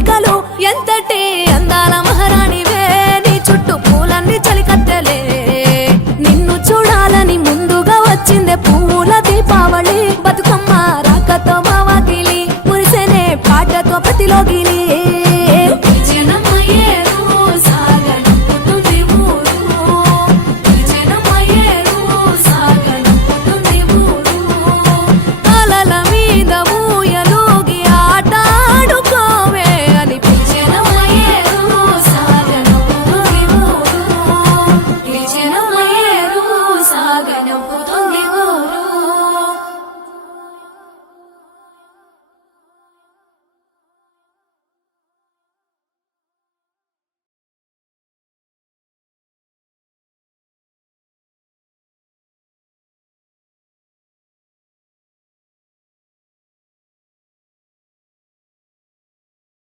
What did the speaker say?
కోరికలు ఎంతటి అందాల మహారాణివే నీ చుట్టూ పూలన్నీ చలికత్తెలే నిన్ను చూడాలని ముందుగా వచ్చిందే పువ్వు